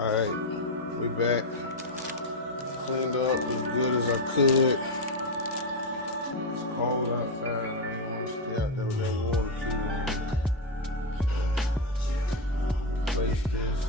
Alright, we back. Cleaned up as good as I could. It's cold outside. I didn't want to stay out there with that water too long. Place this.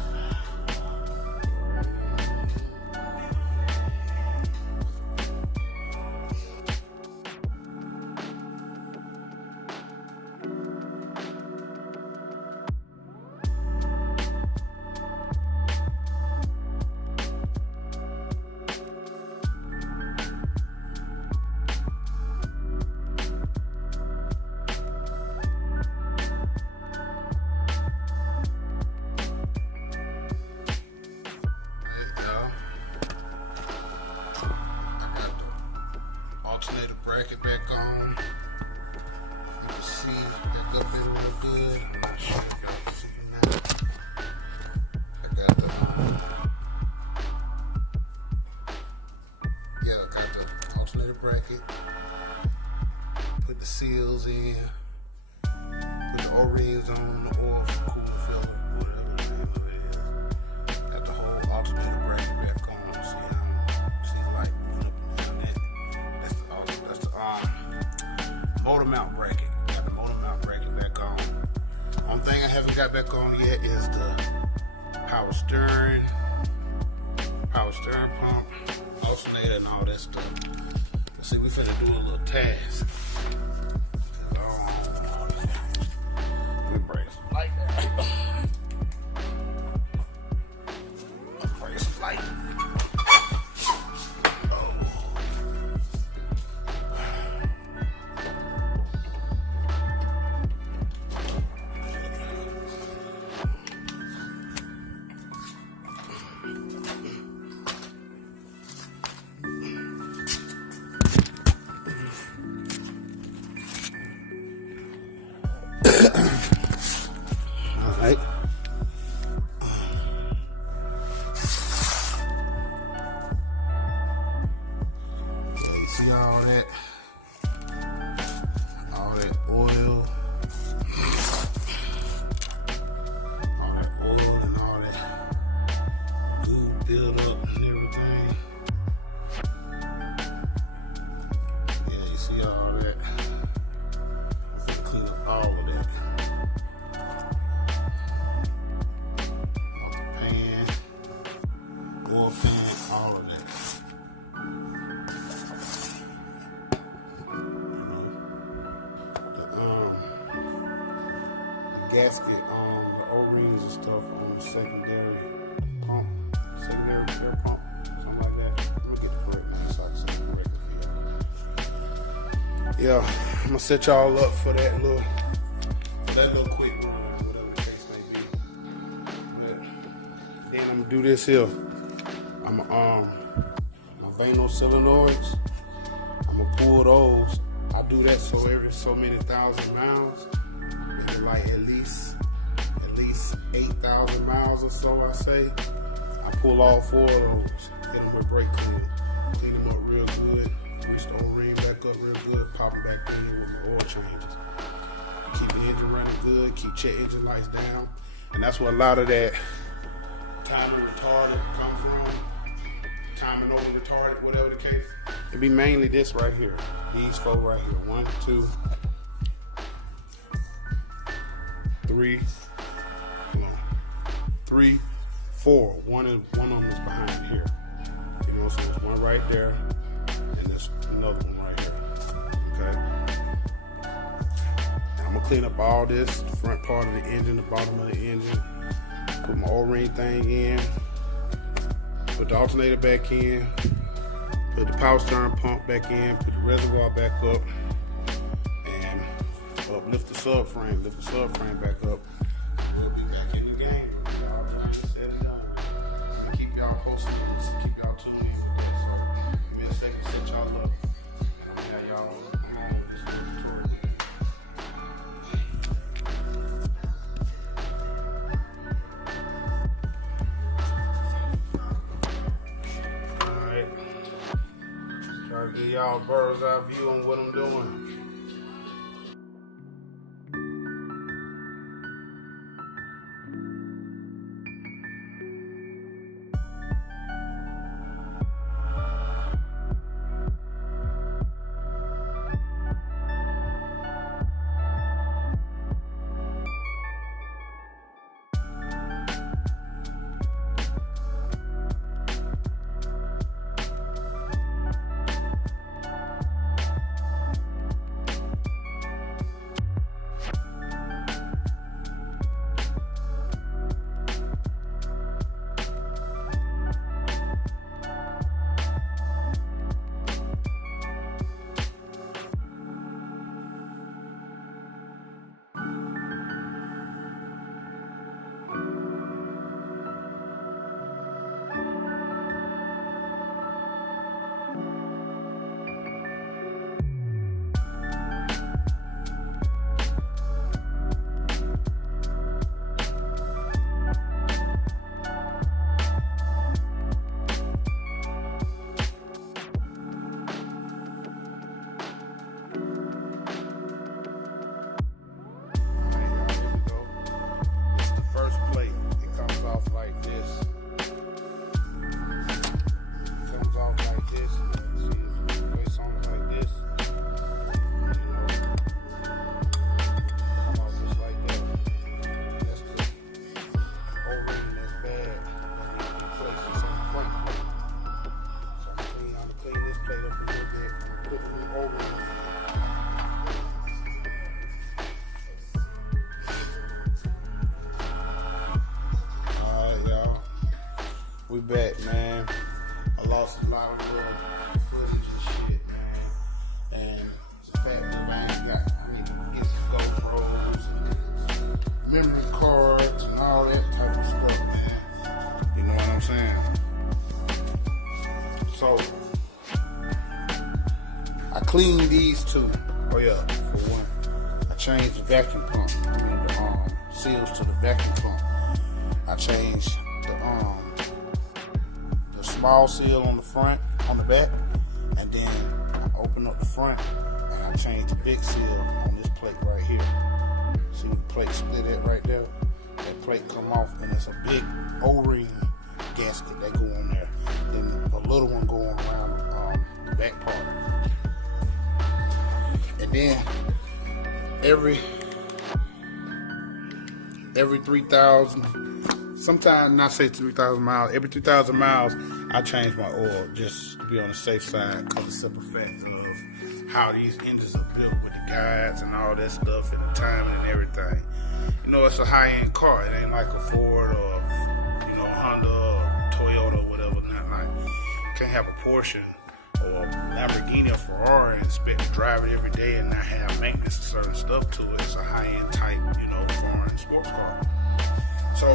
Alternator bracket back on. You can see back up there real good. I'm not sure if y'all can see it now. I got the alternator bracket. Put the seals in. Put the O-rings on, the oil for cool filler, whatever the name of it is. Got the whole alternator bracket back on. See the light moving up and down that. That's the motor mount bracket. Got the motor mount bracket back on. Only thing I haven't got back on yet is the power steering pump, alternator, and all that stuff. Let's see, we finna do a little task. Let me bring some light down. Bring some light. Alright. So you see all that oil, and all that goo build up and everything. Yeah, you see all that. I'm gonna clean up all of that. Oil pan, all of that. The gasket, the O-rings and stuff on the secondary air pump, something like that. Let me get the correct name so I can say it correctly. Yeah, I'm gonna set y'all up for that little quick run, whatever the case may be. But then I'm gonna do this here. My Vano solenoids, I'm gonna pull those. I do that so every so many thousand miles, maybe like at least 8,000 miles or so, I say. I pull all 4 of those, get them with brake clean them up real good, grease the O-ring back up real good, pop them back in with my oil changes. Keep the engine running good, keep check engine lights down, and that's what a lot of that timing retarded come from. Timing over retarded, whatever the case. It'd be mainly this right here. These 4 right here. 1, 2, 3. Come on. 3, 4. One of them is behind here. You know, so there's one right there, and there's another one right here. Okay. Now I'm gonna clean up all this, the front part of the engine, the bottom of the engine. Put my O-ring thing in. Put the alternator back in, put the power steering pump back in, put the reservoir back up, and lift the subframe back up. We'll be back in the game. Y'all trying to set it up. We'll keep y'all posted, keep y'all tuned in with that. So, give me a second to set y'all up. And have y'all on this tutorial. Try to give y'all a bird's eye view on what I'm doing. back, man. I lost a lot of footage and shit, man. And the fact that I need to get some GoPros and memory cards and all that type of stuff, man. You know what I'm saying? So I cleaned these two. Oh yeah, for one, I changed the vacuum pump. I mean the seals to the vacuum pump. I changed the small seal on the front, on the back, and then I opened up the front and I changed the big seal on this plate right here. See the plate split it right there? That plate come off and it's a big O-ring gasket that go on there. Then a little one going around the back part. And then every 3,000, sometimes not say 3,000 miles, every 2,000 miles I change my oil just to be on the safe side, because the simple fact of how these engines are built with the guides and all that stuff and the timing and everything. You know, it's a high-end car. It ain't like a Ford or, you know, Honda or Toyota or whatever. Not like, you can't have a Porsche or a Lamborghini or Ferrari and expect to drive it every day and not have maintenance and certain stuff to it. It's a high-end type, you know, foreign sports car. So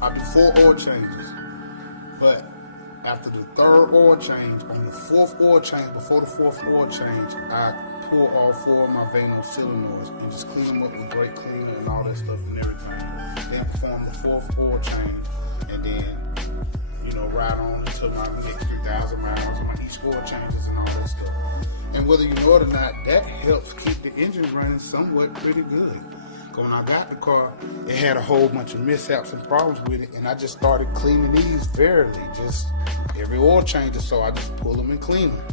I do 4 oil changes, but after the 3rd oil change, on the 4th oil change, before the 4th oil change, I pull all 4 of my Vano cylinders and just clean them up with brake cleaner and all that stuff and everything. Then perform the 4th oil change, and then, you know, ride on until I can get 3,000 miles on each oil changes and all that stuff. And whether you know it or not, that helps keep the engine running somewhat pretty good. When I got the car, it had a whole bunch of mishaps and problems with it, and I just started cleaning these fairly, just every oil change, so I just pull them and clean them.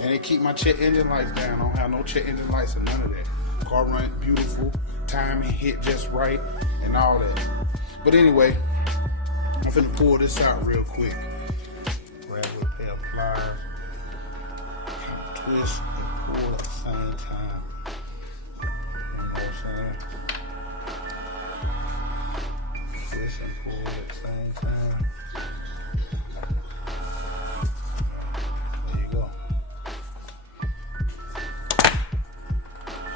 And it keep my check engine lights down. I don't have no check engine lights or none of that. Car runs beautiful, timing hit just right, and all that. But anyway, I'm finna pull this out real quick. Grab a pair of pliers, twist and pull at the same time. You know what I'm saying? Twist and pull at the same time. There you go.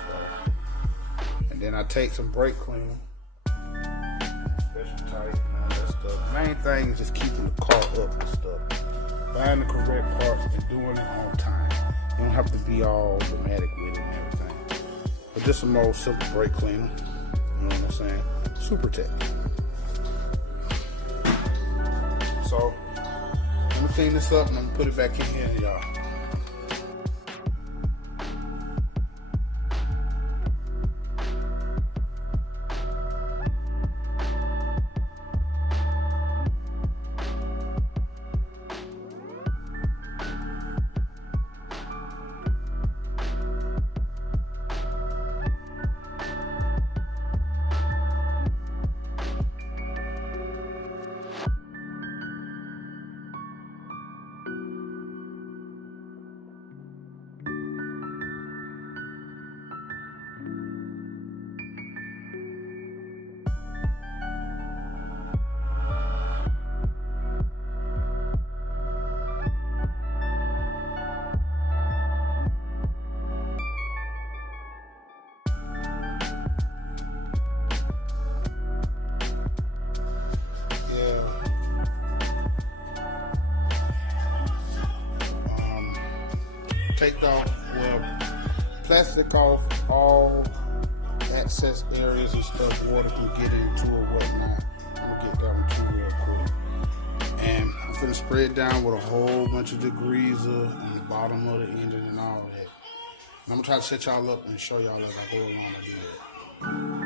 So, and then I take some brake cleaner, special type, and all that stuff. The main thing is just keeping the car up and stuff. Buying the correct parts and doing it on time. You don't have to be all dramatic with it and everything. But just some old simple brake cleaner. You know what I'm saying? Super tech. So, let me clean this up and I'm gonna put it back in here, y'all. Take off, well, plastic off all access areas and stuff water can get into or whatnot. I'm gonna get that one too real quick. And I'm gonna spray it down with a whole bunch of degreaser on the bottom of the engine and all that. And I'm gonna try to set y'all up and show y'all as I go along and do that.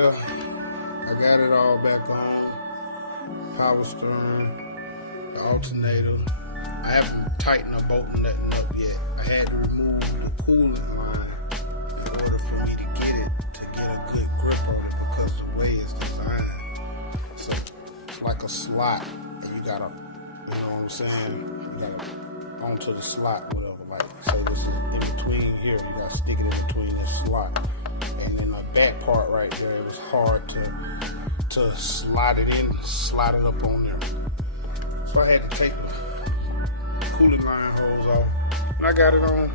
Well, I got it all back on. Power steering, the alternator. I haven't tightened or bolted nothing up yet. I had to remove the cooling line in order for me to get a good grip on it because the way it's designed. So it's like a slot, and you gotta, you know what I'm saying? You gotta onto the slot, whatever. Like, so this is in between here. You gotta stick it in between this slot, and then the back part right there, it was hard to slide it in, slide it up on there. So I had to take the cooling line hose off, and I got it on.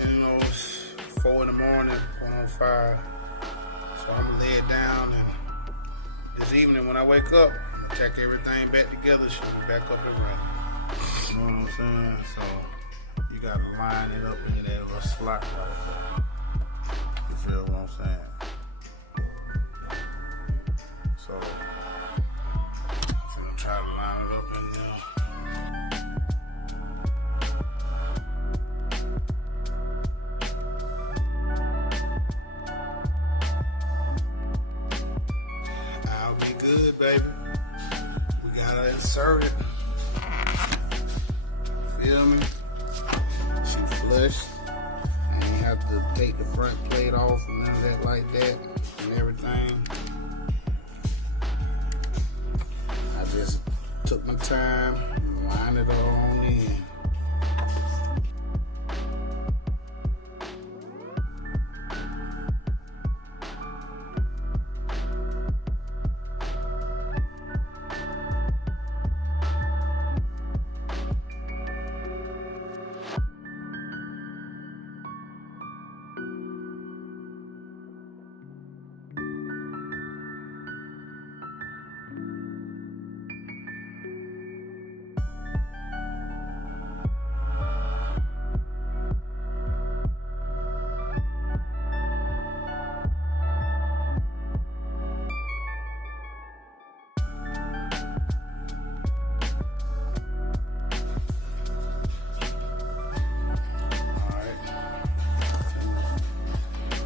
And you know, it's 4 in the morning, 1:05. So I'm gonna lay it down, and this evening when I wake up, I'm gonna tack everything back together. She'll be back up and running. You know what I'm saying? So you gotta line it up in that little slot right there. You feel what I'm saying? So I'm gonna try to line it up in there. I'll be good, baby. We gotta insert it. Feel me? She flush. I ain't have to take the front plate off and none of that like that and everything. I just took my time and lined it all on in.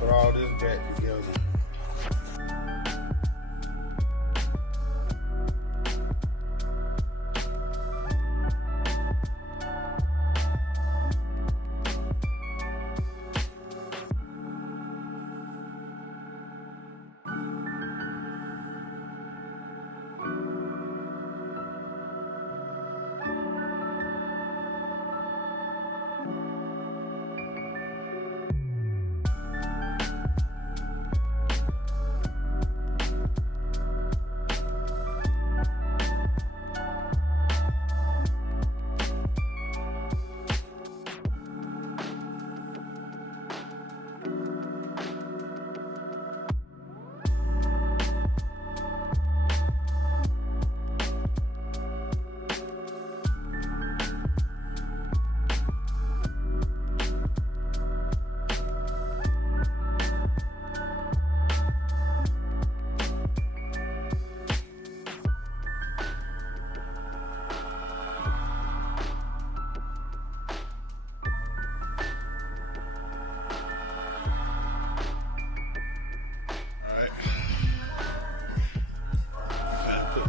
Put all this back together.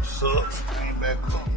Sucks. Came back up.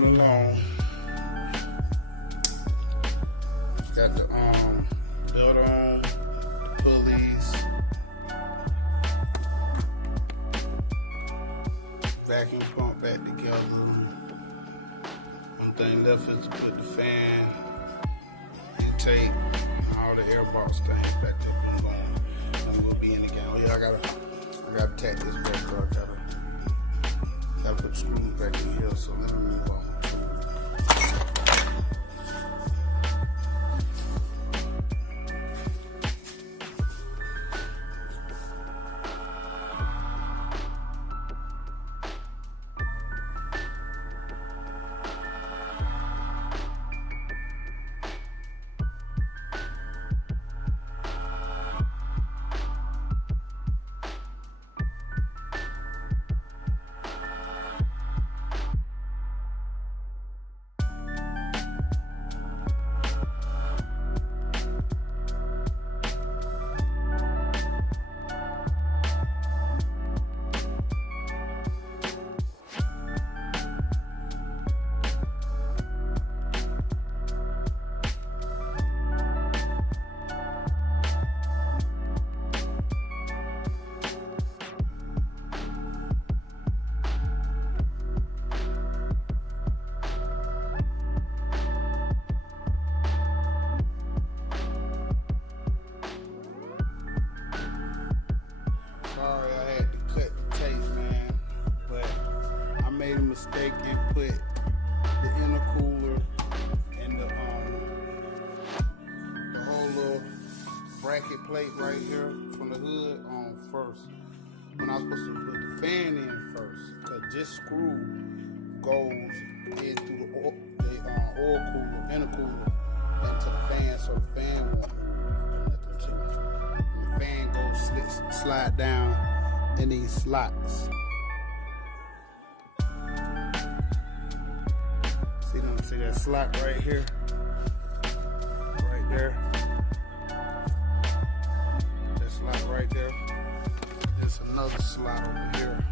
moving along. Got the belt on, pulleys, vacuum pump back together. One thing left is to put the fan, intake, all the airbox things back up and going, and we'll be in the game. Oh yeah, I gotta tack this back, so I gotta put the screws back in here. So let me move on. Mistake and put the intercooler and the whole little bracket plate right here from the hood on first, when I was supposed to put the fan in first, because this screw goes in through the oil cooler, intercooler, into the fan, so the fan won't move nothing to it. And the fan goes slide down in these slots. See that slot right here? Right there. That slot right there. There's another slot over here.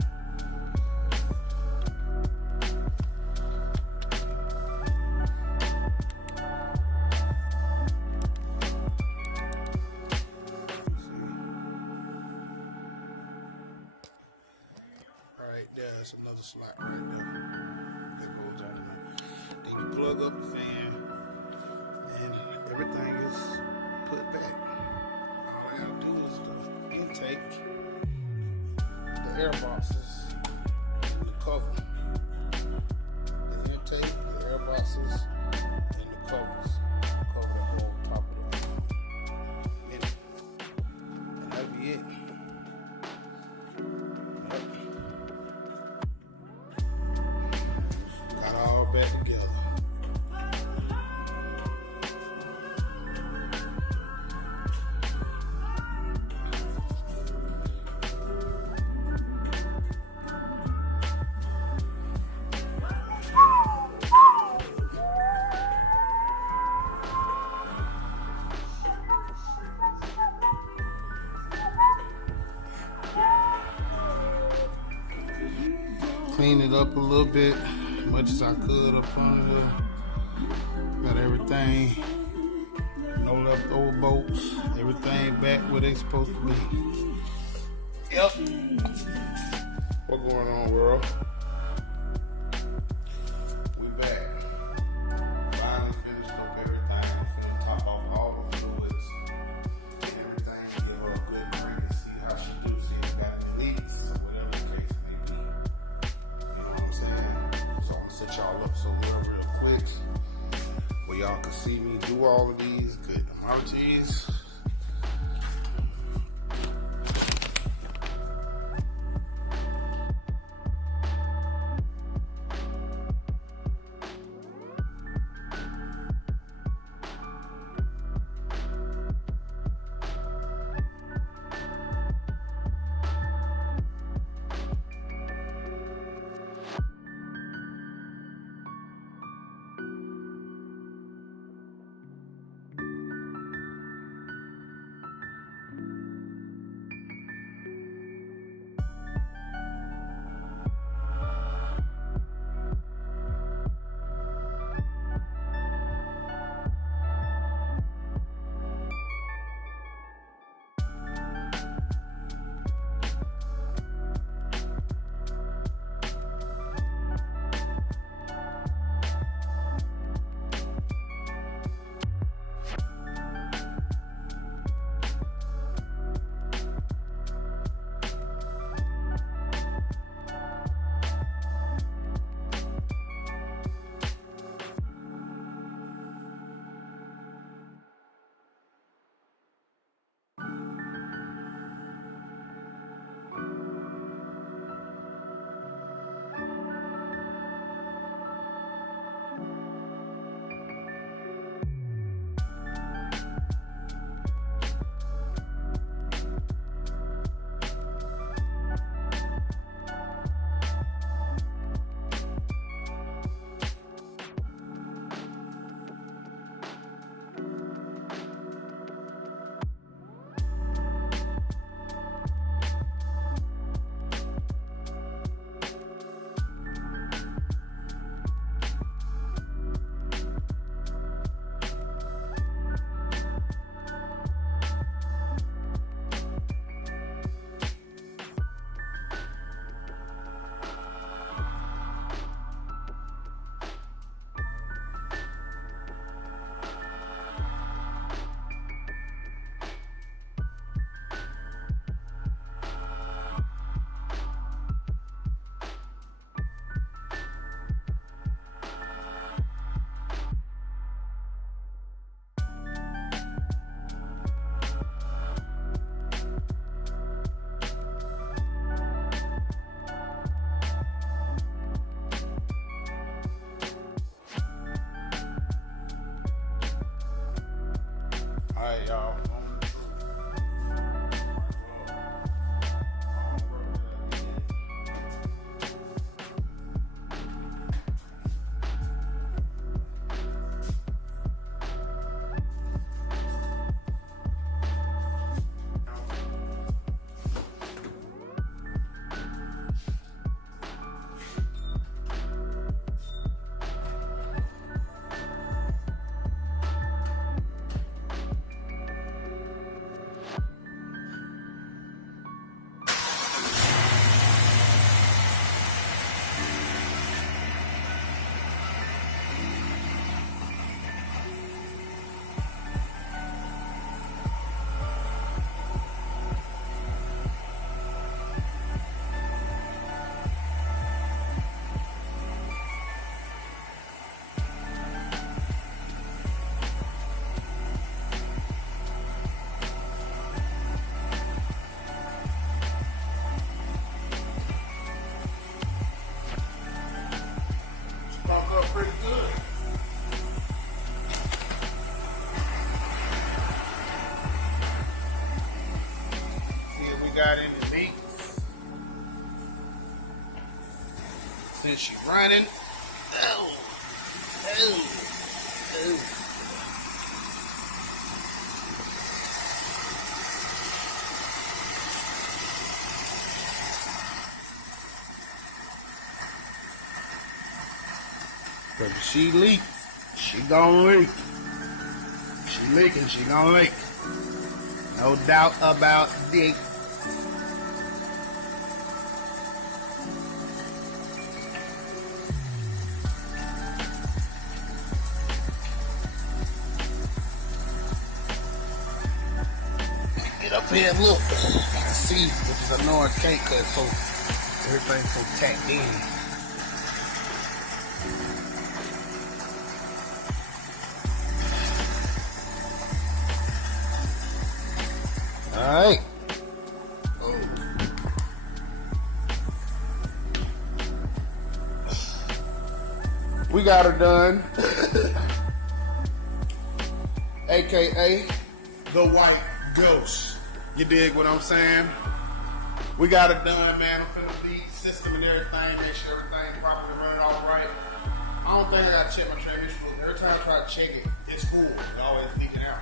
Right there, there's another slot right there. That goes down there. Then you plug up the fan, and everything is put back. All I gotta do is the intake, the air boxes, and the cover. The intake, the air boxes, and the covers. The cover that go on top of the engine. And that'll be it. Got all back together. Clean it up a little bit, as much as I could up under there. Got everything, no leftover bolts, everything back where they supposed to be. Yep. What's going on, world? We back. Finally finished up everything. Finna top off all the fluids and everything. Give her a good crank and see how she do. See if it got any leaks or whatever the case may be. You know what I'm saying? So I'm gonna set y'all up so real quick, where y'all can see me do all of these good amounties. Since she's running. Oh. Oh. Oh. But if she leak, she gon' leak. She leaking, she gon' leak. No doubt about it. Get up here and look. See, which is annoying cake because so everything's so tacked in. Alright. We got her done. AKA the White Ghost. You dig what I'm saying? We got it done, man. I'm finna lead system and everything, make sure everything's properly running all right. I don't think I gotta check my transmission fluid. Every time I try to check it, it's full. It's always leaking out.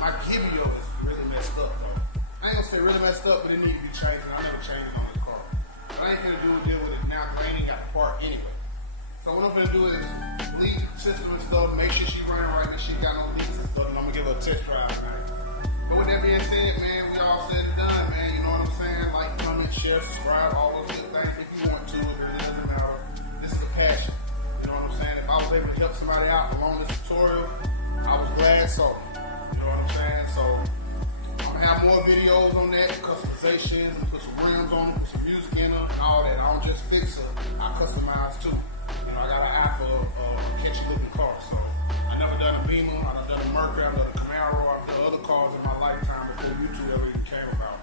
My Gibio is really messed up, though. I ain't gonna say really messed up, but it needs to be changed. I need to change it on this car. But I ain't gonna deal with it now because I ain't even got the part anyway. So what I'm gonna do is lead system and stuff, make sure she's running right, make sure she got no leaks and stuff, and I'm gonna give her a test drive tonight. But with that being said, man, we all said and done, man. You know what I'm saying? Like, comment, share, subscribe, all those good things if you want to. It really doesn't matter. This is a passion. You know what I'm saying? If I was able to help somebody out along this tutorial, I was glad so. You know what I'm saying? So I'm gonna have more videos on that, customizations, and put some rims on, put some music in them, and all that. I don't just fix her, I customize too. You know, I got an eye for catchy looking cars. So I never done a Beamer, I done a Mercury, I done a Camaro, I've done other cars in my lifetime before YouTube ever even came about.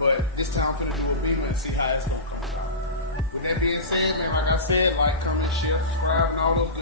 But this time I'm gonna do a Beamer and see how it's gonna come out. With that being said, man, like I said, like, comment, share, subscribe, and all those good